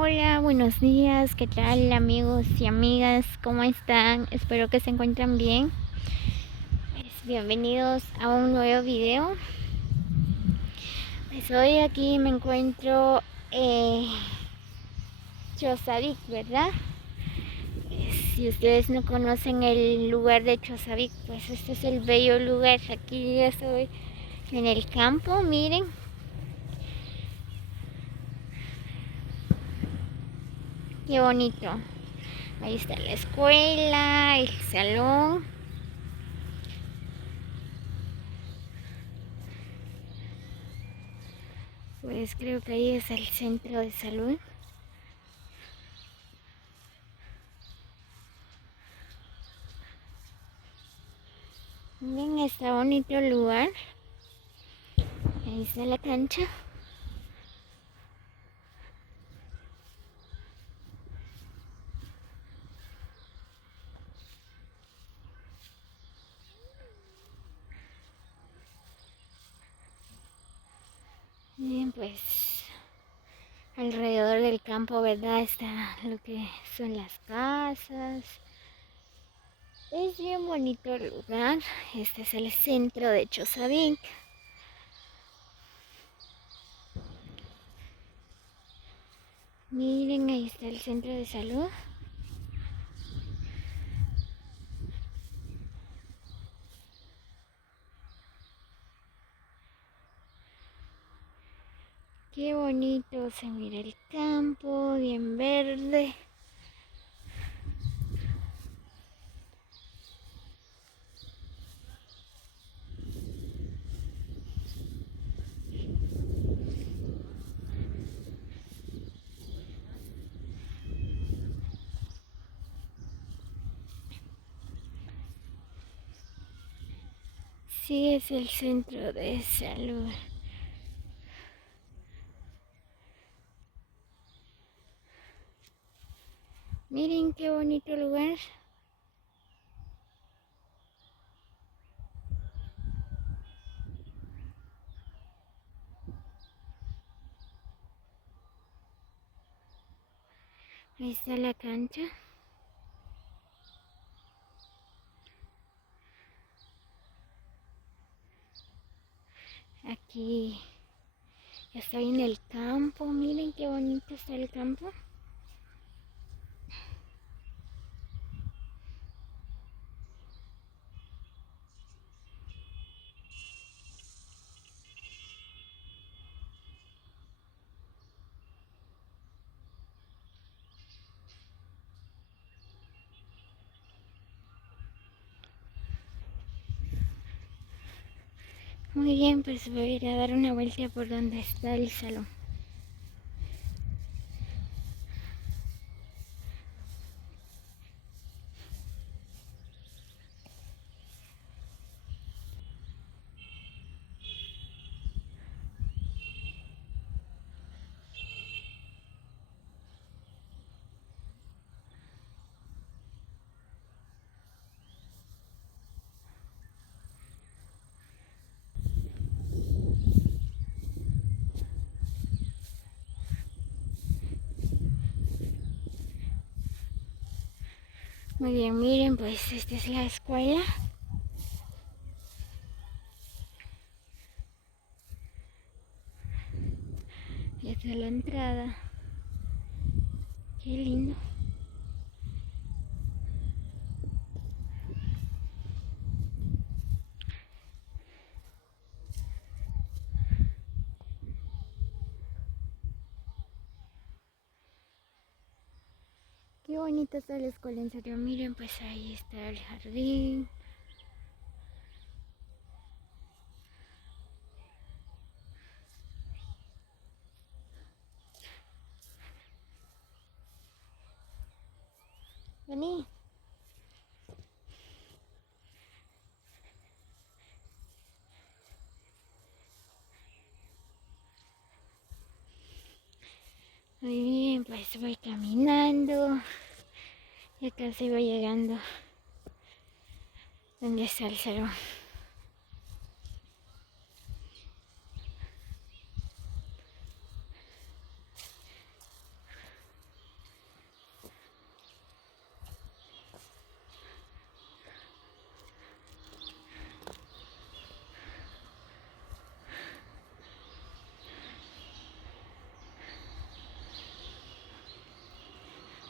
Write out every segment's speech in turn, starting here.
Hola, buenos días, ¿qué tal amigos y amigas? ¿Cómo están? Espero que se encuentren bien. Bienvenidos a un nuevo video. Pues hoy aquí me encuentro Chosavik, ¿verdad? Si ustedes no conocen el lugar de Chosavik, pues este es el bello lugar. Aquí ya estoy en el campo, miren. Qué bonito. Ahí está la escuela, el salón. Pues creo que ahí es el centro de salud. Miren, está bonito el lugar. Ahí está la cancha. Bien, pues alrededor del campo, ¿verdad? Está lo que son las casas. Es bien bonito el lugar. Este es el centro de Chosavik. Miren, ahí está el centro de salud. Qué bonito se mira el campo, bien verde. Sí, es el centro de salud. Miren qué bonito lugar. Ahí está la cancha. Aquí estoy en el campo. Miren qué bonito está el campo. Muy bien, pues voy a ir a dar una vuelta por donde está el salón. Muy bien, miren, pues esta es la escuela. Esta es la entrada. Qué lindo. Qué bonita está la escuela, en serio. Miren, pues ahí está el jardín. Vení. Muy bien, pues voy caminando. Ya casi voy llegando donde está el salón.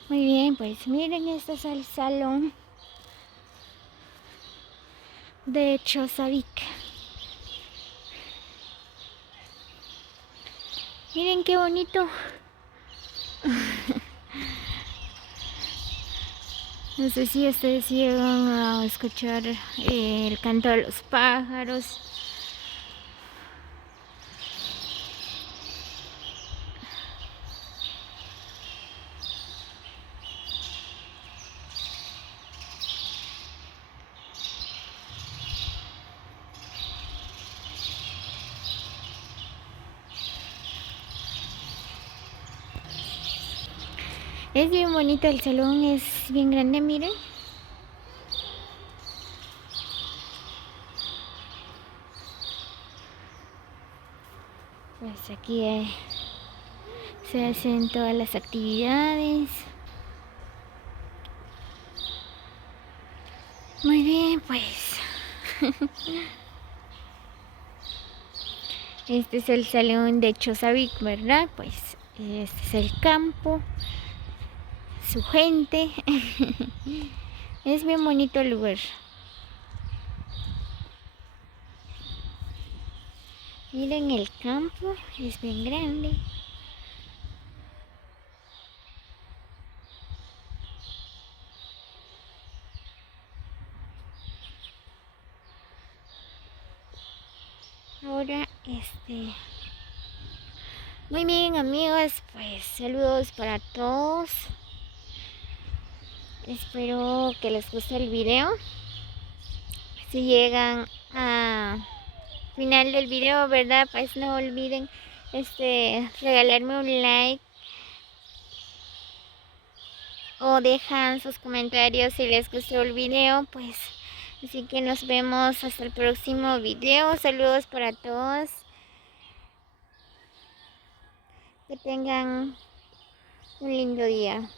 Muy bien, pues miren, este es el salón de Chosavik. Miren qué bonito. No sé si ustedes llegan a escuchar el canto de los pájaros. Es bien bonito el salón, es bien grande, miren. Pues aquí se hacen todas las actividades. Muy bien, pues. Este es el salón de Chosavik, ¿verdad? Pues este es el campo, su gente. Es bien bonito el lugar. Miren el campo, es bien grande. Ahora, muy bien amigos, pues saludos para todos. Espero que les guste el video. Si llegan a final del video, ¿verdad? Pues no olviden regalarme un like o dejan sus comentarios si les gustó el video, pues así que nos vemos hasta el próximo video. Saludos para todos, que tengan un lindo día.